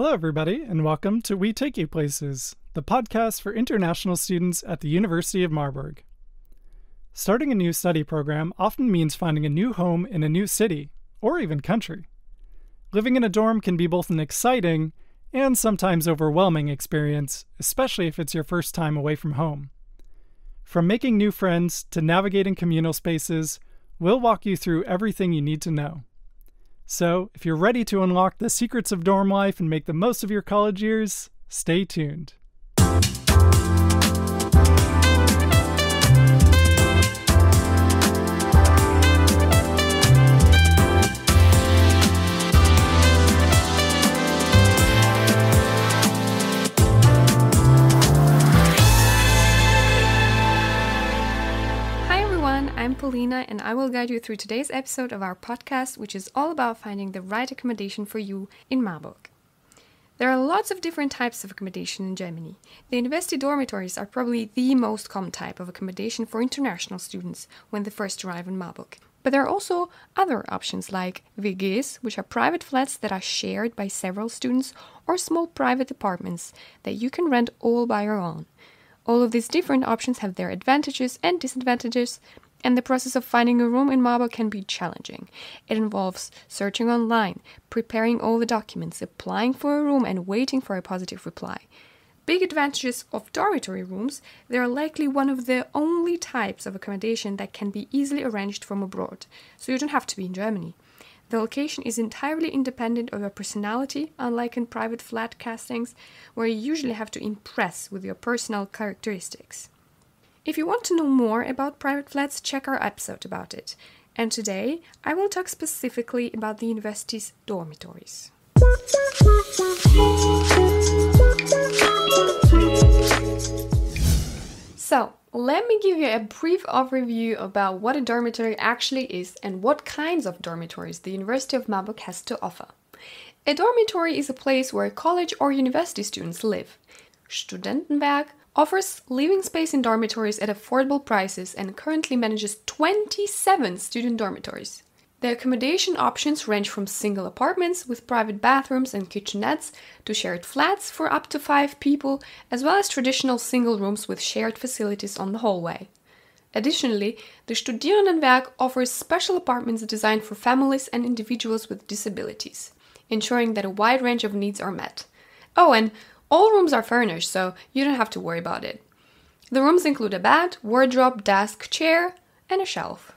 Hello, everybody, and welcome to We Take You Places, the podcast for international students at the University of Marburg. Starting a new study program often means finding a new home in a new city, or even country. Living in a dorm can be both an exciting and sometimes overwhelming experience, especially if it's your first time away from home. From making new friends to navigating communal spaces, we'll walk you through everything you need to know. So, if you're ready to unlock the secrets of dorm life and make the most of your college years, stay tuned. I'm Paulina, and I will guide you through today's episode of our podcast, which is all about finding the right accommodation for you in Marburg. There are lots of different types of accommodation in Germany. The university dormitories are probably the most common type of accommodation for international students when they first arrive in Marburg. But there are also other options like WGs, which are private flats that are shared by several students, or small private apartments that you can rent all by your own. All of these different options have their advantages and disadvantages, and the process of finding a room in Marburg can be challenging. It involves searching online, preparing all the documents, applying for a room, and waiting for a positive reply. Big advantages of dormitory rooms: they are likely one of the only types of accommodation that can be easily arranged from abroad, so you don't have to be in Germany. The location is entirely independent of your personality, unlike in private flat castings, where you usually have to impress with your personal characteristics. If you want to know more about private flats, check our episode about it. And today, I will talk specifically about the university's dormitories. So, let me give you a brief overview about what a dormitory actually is and what kinds of dormitories the University of Marburg has to offer. A dormitory is a place where college or university students live. Studentenwerk offers living space in dormitories at affordable prices and currently manages 27 student dormitories. The accommodation options range from single apartments with private bathrooms and kitchenettes to shared flats for up to 5 people, as well as traditional single rooms with shared facilities on the hallway. Additionally, the Studierendenwerk offers special apartments designed for families and individuals with disabilities, ensuring that a wide range of needs are met. Oh, and all rooms are furnished, so you don't have to worry about it. The rooms include a bed, wardrobe, desk, chair, and a shelf.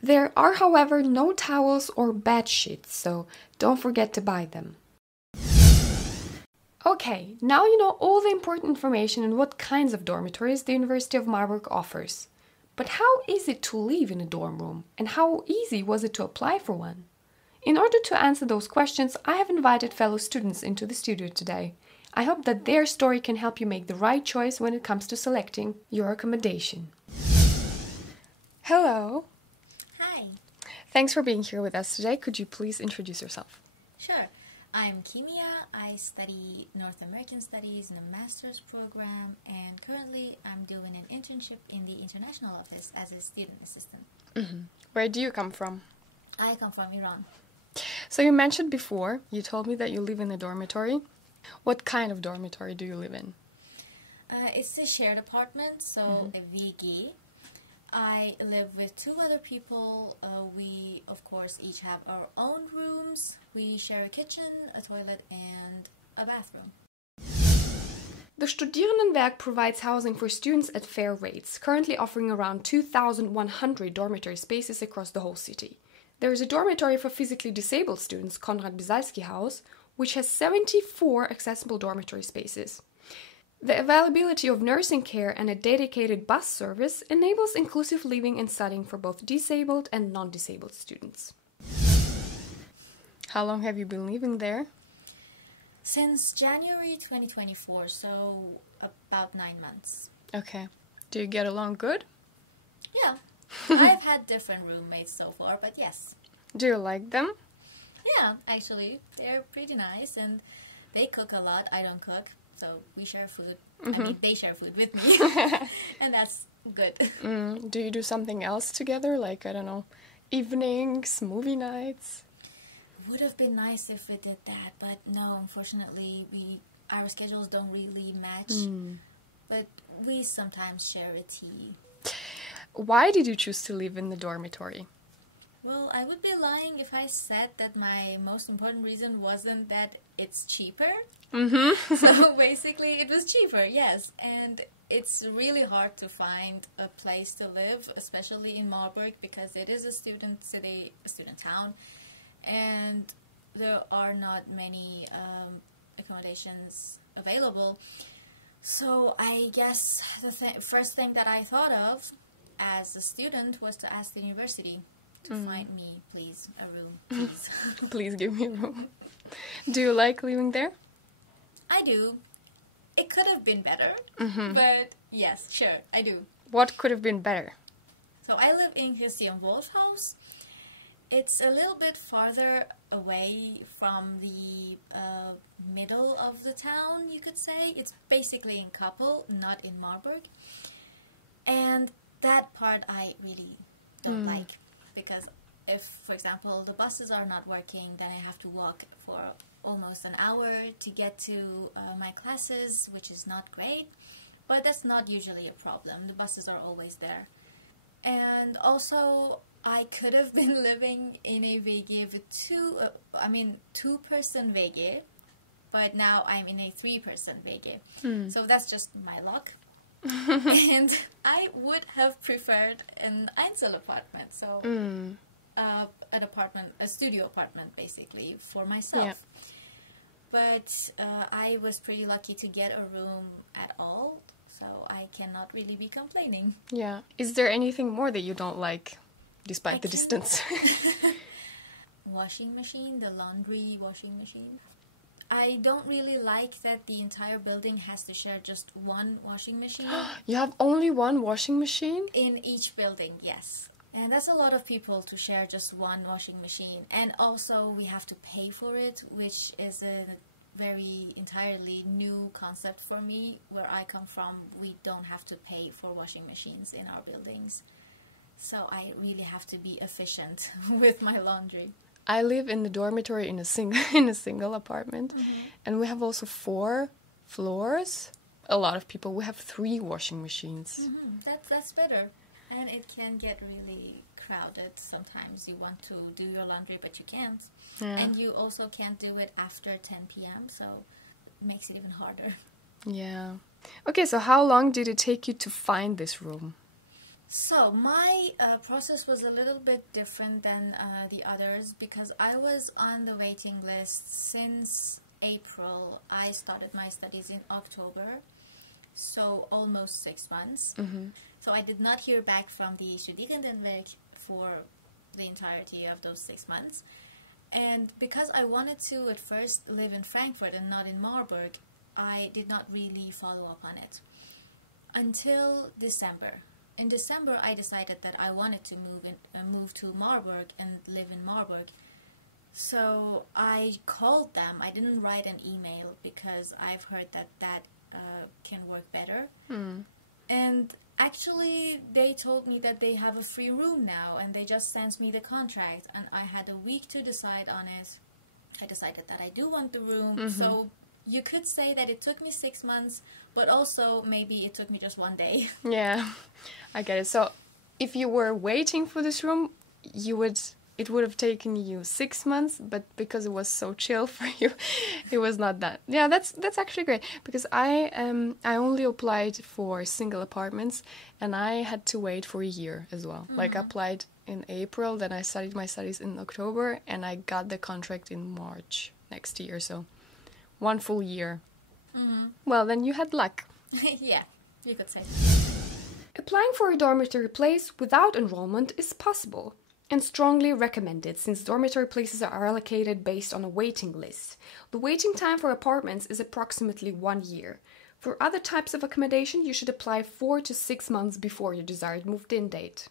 There are, however, no towels or bed sheets, so don't forget to buy them. Okay, now you know all the important information on what kinds of dormitories the University of Marburg offers. But how is it to live in a dorm room, and how easy was it to apply for one? In order to answer those questions, I have invited fellow students into the studio today. I hope that their story can help you make the right choice when it comes to selecting your accommodation. Hello. Hi. Thanks for being here with us today. Could you please introduce yourself? Sure. I'm Kimia. I study North American Studies in a master's program, and currently I'm doing an internship in the international office as a student assistant. Mm-hmm. Where do you come from? I come from Iran. So you mentioned before, you told me that you live in a dormitory. What kind of dormitory do you live in? It's a shared apartment, so a WG. I live with 2 other people. We, of course, each have our own rooms. We share a kitchen, a toilet, and a bathroom. The Studierendenwerk provides housing for students at fair rates, currently offering around 2,100 dormitory spaces across the whole city. There is a dormitory for physically disabled students, Konrad Bisalski House, which has 74 accessible dormitory spaces. The availability of nursing care and a dedicated bus service enables inclusive living and studying for both disabled and non-disabled students. How long have you been living there? Since January 2024, so about 9 months. Okay. Do you get along good? Yeah. I've had different roommates so far, but yes. Do you like them? Yeah, actually, they're pretty nice, and they cook a lot. I don't cook, so we share food. I mean, they share food with me, and that's good. Do you do something else together, like, I don't know, evenings, movie nights? would have been nice if we did that, but no, unfortunately, our schedules don't really match. But we sometimes share a tea. Why did you choose to live in the dormitory? Well, I would be lying if I said that my most important reason wasn't that it's cheaper. So basically, it was cheaper, yes. And it's really hard to find a place to live, especially in Marburg, because it is a student city, a student town, and there are not many accommodations available. So I guess the first thing that I thought of as a student was to ask the university to find me, please, a room, please. Please give me a room. Do you like living there? I do. It could have been better, but yes, sure, I do. What could have been better? So I live in Christian Wolf House. It's a little bit farther away from the middle of the town, you could say. It's basically in Kappel, not in Marburg. And that part I really don't like. Because if, for example, the buses are not working, then I have to walk for almost an hour to get to my classes, which is not great. But that's not usually a problem. The buses are always there. And also, I could have been living in a WG with two-person WG, but now I'm in a 3-person WG. So that's just my luck. And I would have preferred an Einzel apartment, so a studio apartment basically for myself. Yeah. But I was pretty lucky to get a room at all, so I cannot really be complaining. Yeah. Is there anything more that you don't like, despite the distance? Washing machine, the laundry washing machine. I don't really like that the entire building has to share just one washing machine. You have only one washing machine? In each building, yes. And that's a lot of people to share just one washing machine. And also we have to pay for it, which is a very entirely new concept for me. Where I come from, we don't have to pay for washing machines in our buildings. So I really have to be efficient with my laundry. I live in the dormitory in a single apartment, and we have also 4 floors. A lot of people. We have 3 washing machines. That's better, and it can get really crowded. Sometimes you want to do your laundry, but you can't, and you also can't do it after 10 p.m. So it makes it even harder. Yeah. Okay. So how long did it take you to find this room? So my process was a little bit different than the others because I was on the waiting list since April. I started my studies in October, so almost 6 months. So I did not hear back from the Studierendenwerk for the entirety of those 6 months. And because I wanted to at first live in Frankfurt and not in Marburg, I did not really follow up on it until December. In December, I decided that I wanted to move to Marburg and live in Marburg. So I called them. I didn't write an email because I've heard that can work better. And actually, they told me that they have a free room now, and they just sent me the contract. And I had a week to decide on it. I decided that I do want the room. So you could say that it took me 6 months, but also maybe it took me just 1 day. Yeah, I get it. So if you were waiting for this room, it would have taken you 6 months, but because it was so chill for you, it was not that. Yeah, that's actually great, because I only applied for single apartments, and I had to wait for a year as well. Like I applied in April, then I started my studies in October, and I got the contract in March next year, so 1 full year. Well, then you had luck. Yeah, you could say. Applying for a dormitory place without enrollment is possible and strongly recommended, since dormitory places are allocated based on a waiting list. The waiting time for apartments is approximately 1 year. For other types of accommodation, you should apply 4 to 6 months before your desired moved-in date.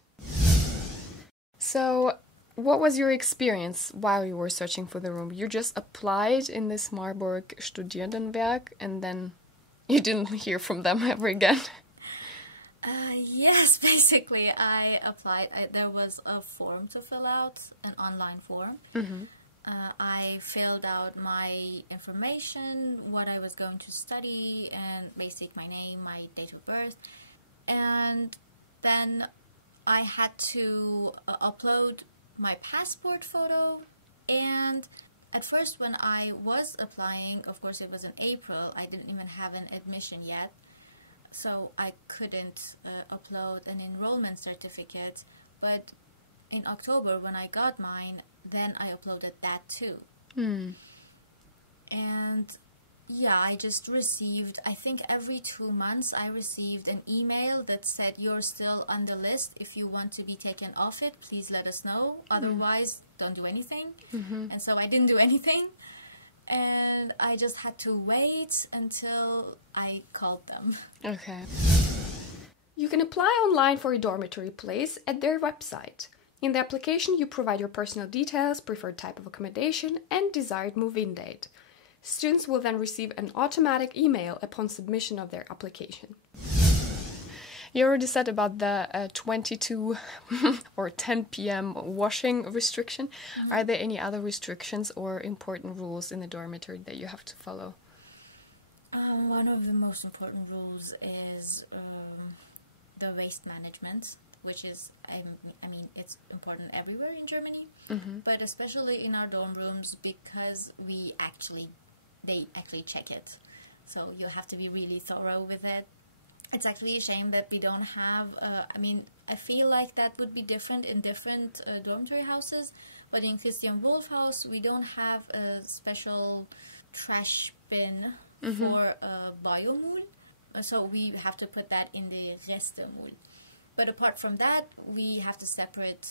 So, what was your experience while you were searching for the room? You just applied in this Marburg Studierendenwerk, and then you didn't hear from them ever again? Yes, basically, I applied. There was a form to fill out, an online form. I filled out my information, what I was going to study, and basically my name, my date of birth. And then I had to upload my passport photo. And at first when I was applying, of course it was in April, I didn't even have an admission yet. So I couldn't upload an enrollment certificate. But in October when I got mine, then I uploaded that too. And yeah, I just received, I think every 2 months I received an email that said, you're still on the list. If you want to be taken off it, please let us know. Otherwise, don't do anything. And so I didn't do anything. And I just had to wait until I called them. Okay. You can apply online for a dormitory place at their website. In the application, you provide your personal details, preferred type of accommodation, and desired move-in date. Students will then receive an automatic email upon submission of their application. You already said about the 22 or 10 p.m. washing restriction. Are there any other restrictions or important rules in the dormitory that you have to follow? One of the most important rules is the waste management, which is, I mean, it's important everywhere in Germany, but especially in our dorm rooms because they actually check it. So you have to be really thorough with it. It's actually a shame that we don't have, I feel like that would be different in different dormitory houses, but in Christian Wolf House we don't have a special trash bin for Biomüll, so we have to put that in the Restemüll. But apart from that, we have to separate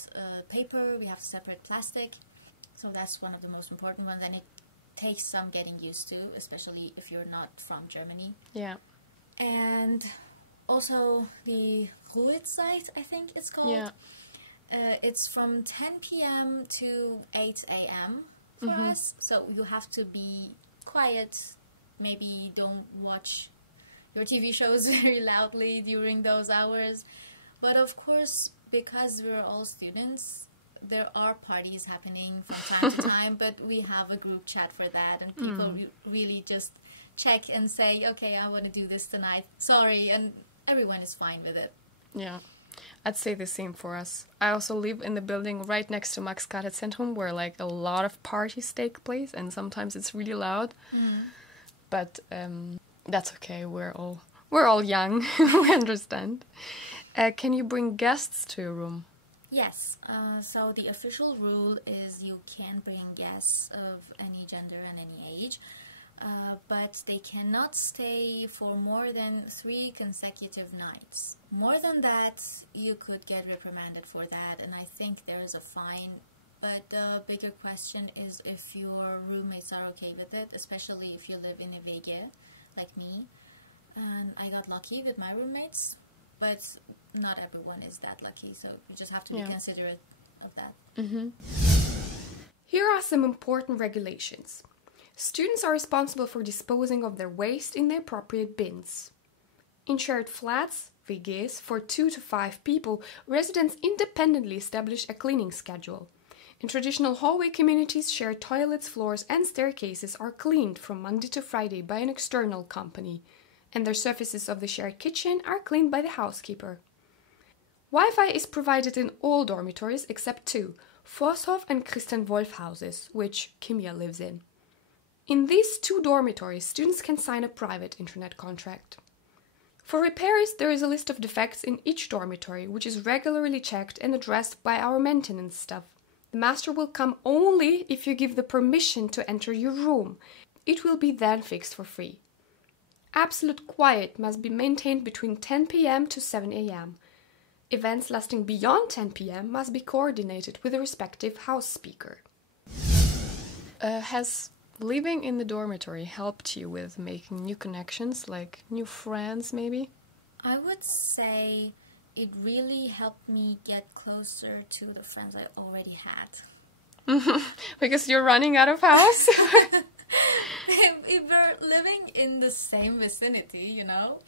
paper, we have to separate plastic, so that's one of the most important ones, and it takes some getting used to, especially if you're not from Germany. Yeah. And also the Ruhezeit, I think it's called. Yeah. It's from 10 p.m. to 8 a.m. for us, so you have to be quiet. Maybe don't watch your TV shows very loudly during those hours. But of course, because we're all students, there are parties happening from time to time, but we have a group chat for that, and people really just check and say, okay, I want to do this tonight, sorry, and everyone is fine with it. Yeah, I'd say the same for us. I also live in the building right next to Max Kade Zentrum, where like a lot of parties take place, and sometimes it's really loud. But that's okay. We're all young. We understand. Can you bring guests to your room? Yes. So the official rule is you can bring guests of any gender and any age, but they cannot stay for more than 3 consecutive nights. More than that, you could get reprimanded for that, and I think there is a fine. But the bigger question is if your roommates are okay with it, especially if you live in a WG, like me. And I got lucky with my roommates, but not everyone is that lucky, so you just have to be considerate of that. Here are some important regulations. Students are responsible for disposing of their waste in the appropriate bins. In shared flats, WGs, for 2 to 5 people, residents independently establish a cleaning schedule. In traditional hallway communities, shared toilets, floors and staircases are cleaned from Monday to Friday by an external company, and the surfaces of the shared kitchen are cleaned by the housekeeper. Wi-Fi is provided in all dormitories except 2, Forsthof and Christian Wolf houses, which Kimia lives in. In these 2 dormitories, students can sign a private internet contract. For repairs, there is a list of defects in each dormitory, which is regularly checked and addressed by our maintenance staff. The master will come only if you give the permission to enter your room. It will be then fixed for free. Absolute quiet must be maintained between 10 p.m. to 7 a.m. Events lasting beyond 10 p.m. must be coordinated with the respective house speaker. Has living in the dormitory helped you with making new connections, like new friends maybe? I would say it really helped me get closer to the friends I already had. Because you're running out of house? We were living in the same vicinity, you know,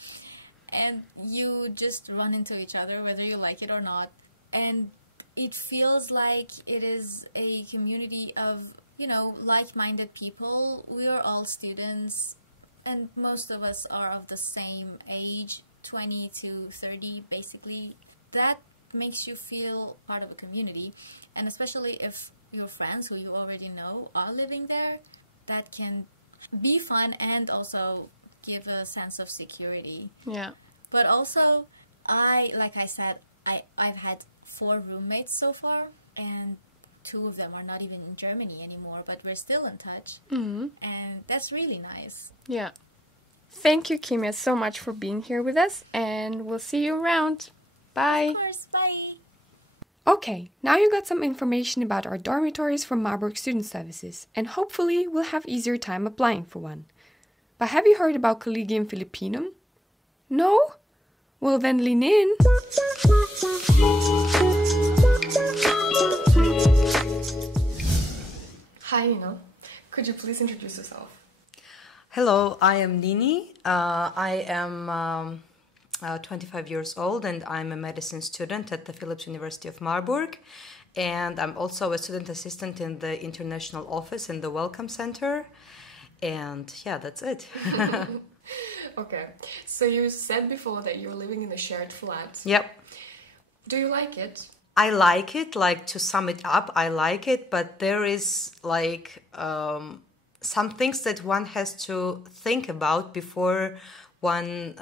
and you just run into each other whether you like it or not, and it feels like it is a community of like-minded people. We are all students, and most of us are of the same age, 20 to 30, basically. That makes you feel part of a community, and especially if your friends who you already know are living there, that can be fun and also give a sense of security. Yeah. But also, like I said, I've had 4 roommates so far, and 2 of them are not even in Germany anymore, but we're still in touch. Mm-hmm. And that's really nice. Yeah. Thank you, Kimia, so much for being here with us, and we'll see you around. Bye. Of course, bye. Okay, now you got some information about our dormitories from Marburg Student Services, and hopefully we'll have easier time applying for one. But have you heard about Collegium Philippinum? No? Well then lean in. Hi, Nino. Could you please introduce yourself? Hello, I am Nini. I am 25 years old, and I'm a medicine student at the Philipps-Universität of Marburg. And I'm also a student assistant in the international office in the Welcome Center. And yeah, that's it. Okay, so you said before that you're living in a shared flat. Yep. Do you like it? I like it, like to sum it up, I like it, but there is like some things that one has to think about before one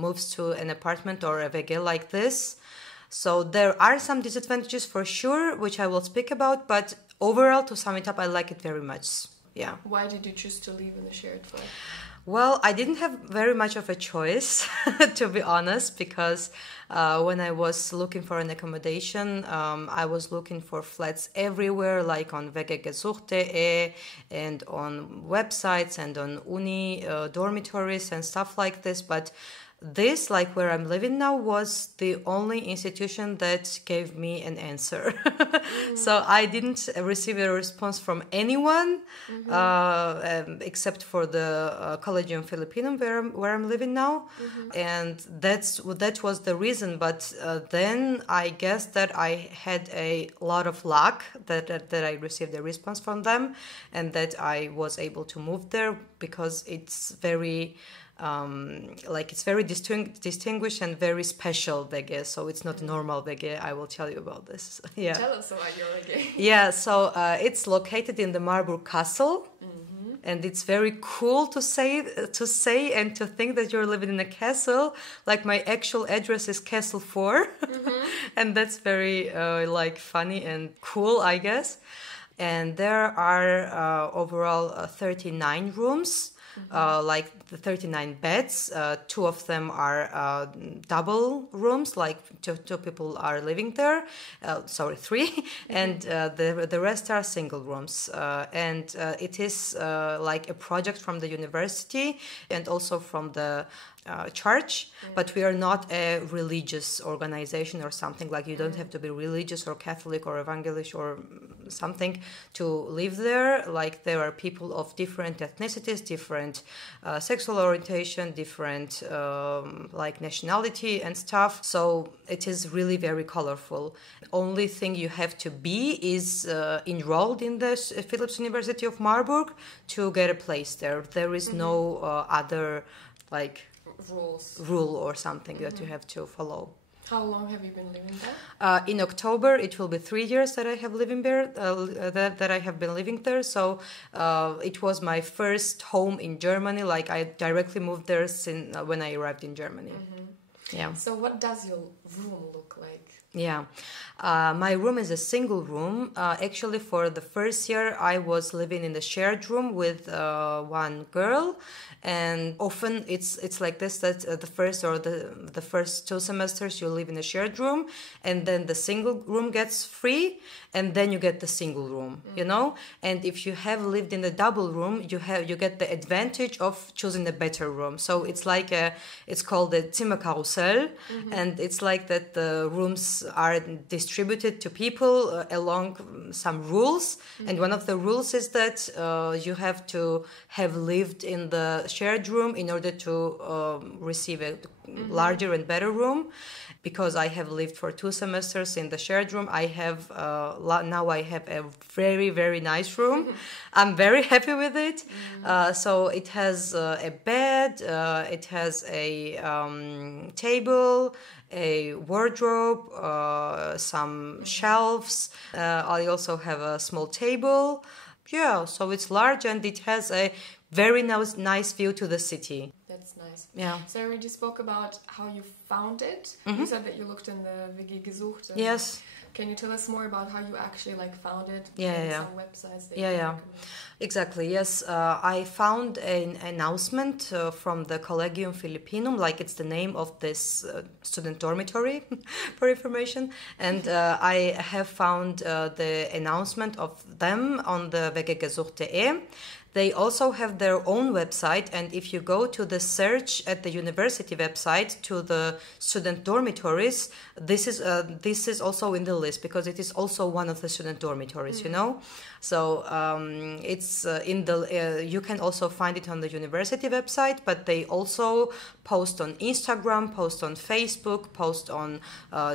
moves to an apartment or a WG like this. So there are some disadvantages for sure, which I will speak about, but overall, to sum it up, I like it very much. Yeah. Why did you choose to live in a shared flat? Well, I didn't have very much of a choice, to be honest, because when I was looking for an accommodation, I was looking for flats everywhere, like on wggesucht.de and on websites and on uni dormitories and stuff like this. But this, like where I'm living now, was the only institution that gave me an answer. So I didn't receive a response from anyone except for the Collegium Philippinum where I'm living now. And that was the reason. But then I guess that I had a lot of luck that I received a response from them and that I was able to move there, because it's very... it's very distinguished and very special WG, so it's not a normal WG. I will tell you about this. Yeah. Tell us about your WG. Yeah, so it's located in the Marburg Castle, and it's very cool to say and to think that you're living in a castle. Like my actual address is Castle 4, and that's very funny and cool, I guess. And there are overall 39 rooms. The 39 beds, 2 of them are double rooms, like two people are living there, 3, and the rest are single rooms. And it is like a project from the university and also from the church, but we are not a religious organization or something. Like, you don't have to be religious or Catholic or Evangelisch or something to live there. Like, there are people of different ethnicities, different sexual orientation, different nationality and stuff. So it is really very colorful. Only thing you have to be is enrolled in the Philipps-Universität of Marburg to get a place there. There is no other rule or something that you have to follow. How long have you been living there? In October, it will be 3 years that I have living there. That I have been living there. So it was my first home in Germany. Like, I directly moved there since when I arrived in Germany. Yeah. So what does your room look like? Yeah, my room is a single room. Actually, for the first year, I was living in the shared room with one girl, and often it's like this, that the first 2 semesters you live in a shared room, and then the single room gets free, and then you get the single room, you know. And if you have lived in the double room, you get the advantage of choosing a better room. So it's like it's called the Zimmerkarussell, and it's like that the rooms are distributed to people along some rules, and one of the rules is that you have to have lived in the shared room in order to receive a larger and better room. Because I have lived for 2 semesters in the shared room, I have now I have a very, very nice room. I'm very happy with it. So it has a bed, it has a table, a wardrobe, some shelves. I also have a small table. Yeah, so it's large and it has a very nice view to the city. That's nice. Yeah. So I already spoke about how you found it. You said that you looked in the WG gesucht. And Yes. Can you tell us more about how you actually found it? Yeah. Some websites. That Yeah. Exactly. Yes. I found an announcement from the Collegium Philippinum, like it's the name of this student dormitory, for information. And I have found the announcement of them on the wggesucht.de. They also have their own website, and if you go to the search at the university website to the student dormitories, this is also in the list because it is also one of the student dormitories, you know. So it's in the you can also find it on the university website, but they also post on Instagram, post on Facebook, post on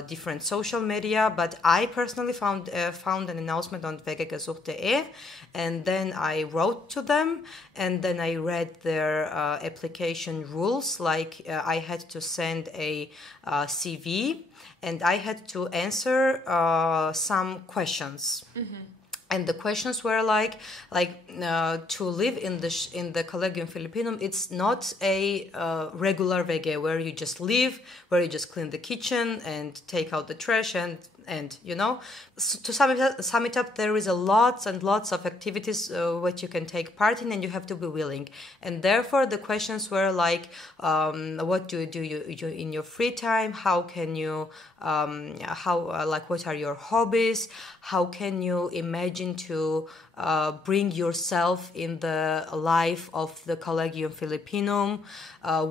different social media. But I personally found an announcement on wggesucht.de, and then I wrote to them, and then I read their application rules. Like I had to send a CV, and I had to answer some questions. And the questions were to live in the Collegium Philippinum. It's not a regular WG where you just live, where you just clean the kitchen and take out the trash and you know. So to sum it up, there is lots and lots of activities which you can take part in, and you have to be willing. And therefore, the questions were like, what do you do in your free time? How can you what are your hobbies? How can you imagine to bring yourself in the life of the Collegium Philippinum?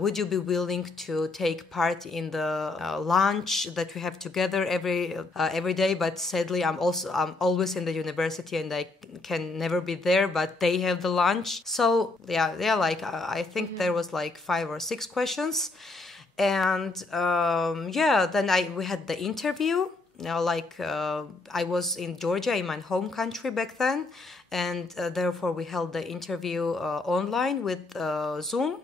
Would you be willing to take part in the lunch that we have together every day? But sadly, I'm always in the university and I can never be there. But they have the lunch, so I think there was 5 or 6 questions. And then we had the interview. I was in Georgia, in my home country back then, and therefore we held the interview online with Zoom.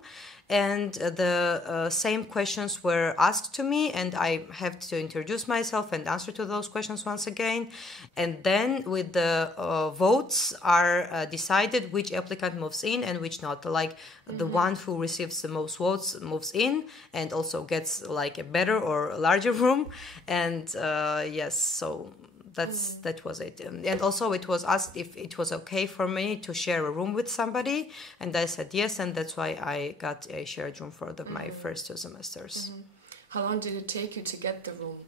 And the same questions were asked to me, and I have to introduce myself and answer to those questions once again. And then with the votes are decided which applicant moves in and which not. The one who receives the most votes moves in and also gets a better or larger room. And so that was it. And also it was asked if it was okay for me to share a room with somebody, and I said yes, and that's why I got a shared room for my first 2 semesters. How long did it take you to get the room?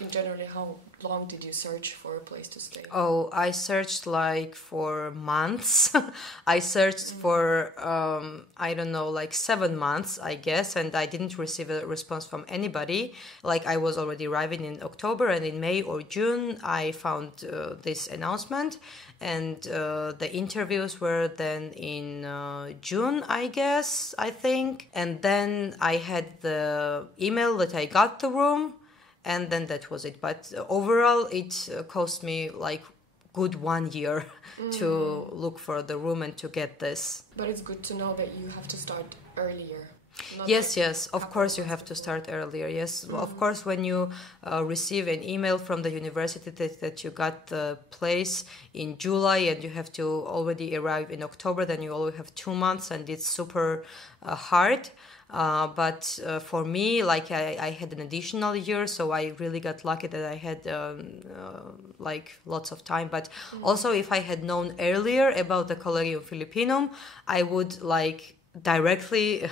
In general, how long did you search for a place to stay? Oh, I searched for months. I searched for, 7 months, I guess, and I didn't receive a response from anybody. I was already arriving in October, and in May or June, I found this announcement, and the interviews were then in June, I think. And then I had the email that I got the room. And then that was it. But overall, it cost me good 1 year to look for the room and to get this. But it's good to know that you have to start earlier. Yes. Of course, you have to start earlier. Yes, of course, when you receive an email from the university that you got the place in July and you have to already arrive in October, then you only have 2 months, and it's super hard. But for me, I had an additional year, so I really got lucky that I had lots of time. But also, if I had known earlier about the Collegium Philippinum, I would directly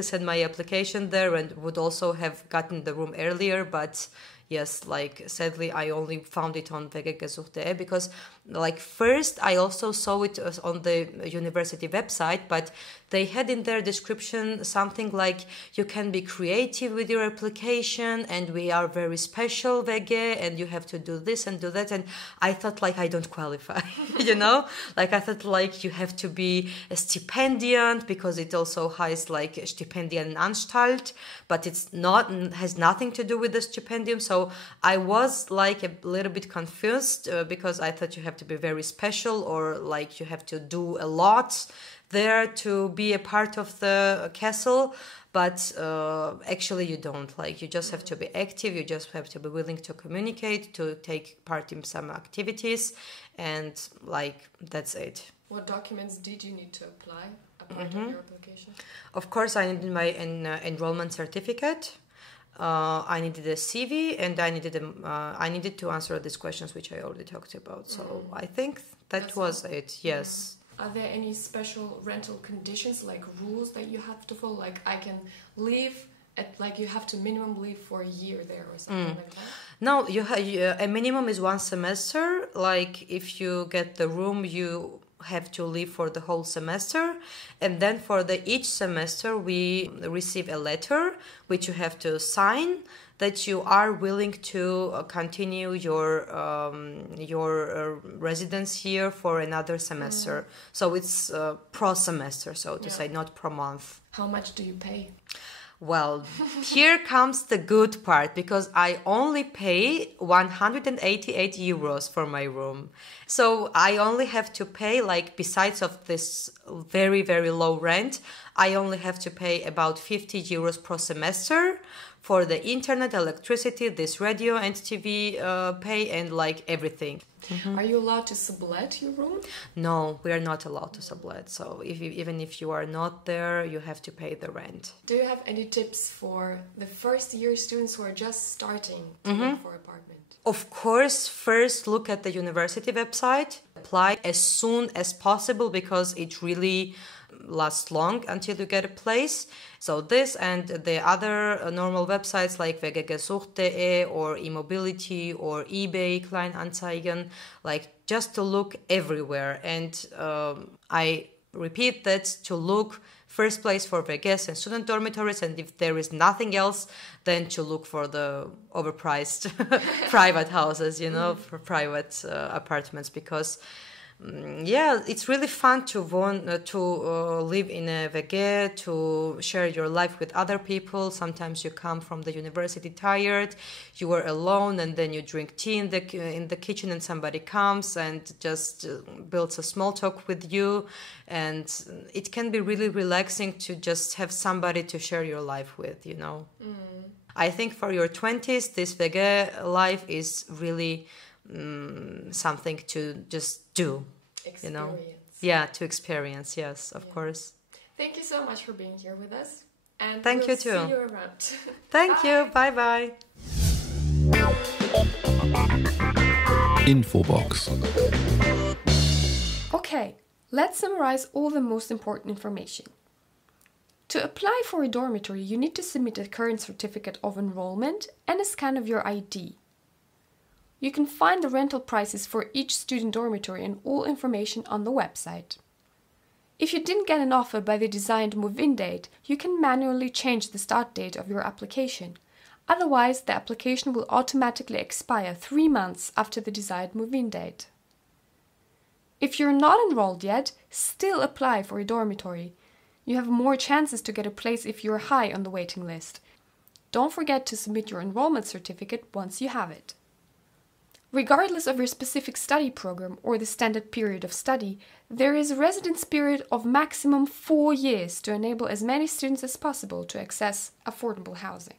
send my application there and would also have gotten the room earlier. But yes, sadly, I only found it on wggesucht.de because like first I also saw it on the university website, but they had in their description something like you can be creative with your application and we are very special VG and you have to do this and do that, and I thought like I don't qualify. You know, like I thought like you have to be a stipendiant because it also has like Stipendienanstalt, but it's not, has nothing to do with the stipendium. So I was like a little bit confused because I thought you have to be very special or like you have to do a lot there to be a part of the castle, but actually you don't. Like you just have to be active, you just have to be willing to communicate, to take part in some activities, and like that's it. What documents did you need to apply apart from your application? Of course, I needed my enrollment certificate. I needed a CV, and I needed to answer these questions which I already talked about. So I think that was it. Yes. Are there any special rental conditions, like rules that you have to follow? Like I can leave at, like you have to minimum leave for a year there or something like that? No, a minimum is 1 semester. Like if you get the room, you have to leave for the whole semester, and then for each semester we receive a letter which you have to sign that you are willing to continue your residence here for another semester. So it's pro semester, so to say, not pro month. How much do you pay? Well, here comes the good part, because I only pay 188 euros for my room. So I only have to pay, like, besides of this very, very low rent, I only have to pay about 50 euros per semester for the internet, electricity, this radio and TV pay, and like everything. Are you allowed to sublet your room? No, we are not allowed to sublet. So even if you are not there, you have to pay the rent. Do you have any tips for the first year students who are just starting to look for apartment? Of course, first look at the university website. Apply as soon as possible, because it really lasts long until you get a place. So this and the other normal websites like wgggesucht.de or eMobility or eBay Kleinanzeigen, like just to look everywhere. And I repeat that, to look first place for WGs and student dormitories, and if there is nothing else, then to look for the overpriced private houses, you know, for private apartments, because it's really fun to live in a WG, to share your life with other people. Sometimes you come from the university tired, you are alone, and then you drink tea in the kitchen, and somebody comes and just builds a small talk with you, and it can be really relaxing to just have somebody to share your life with, you know. I think for your 20s, this WG life is really something to just do, you know. Yeah, to experience, yes, of course. Thank you so much for being here with us, and thank you too. See you around. Thank you. Bye bye. Infobox. Okay, let's summarize all the most important information. To apply for a dormitory, you need to submit a current certificate of enrollment and a scan of your ID. You can find the rental prices for each student dormitory and all information on the website. If you didn't get an offer by the designed move-in date, you can manually change the start date of your application. Otherwise, the application will automatically expire 3 months after the desired move-in date. If you're not enrolled yet, still apply for a dormitory. You have more chances to get a place if you're high on the waiting list. Don't forget to submit your enrollment certificate once you have it. Regardless of your specific study program or the standard period of study, there is a residence period of maximum 4 years to enable as many students as possible to access affordable housing.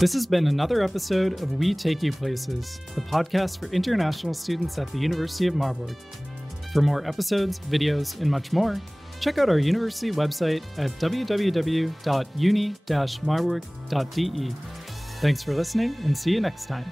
This has been another episode of We Take You Places, the podcast for international students at the University of Marburg. For more episodes, videos, and much more, check out our university website at www.uni-marburg.de. Thanks for listening, and see you next time.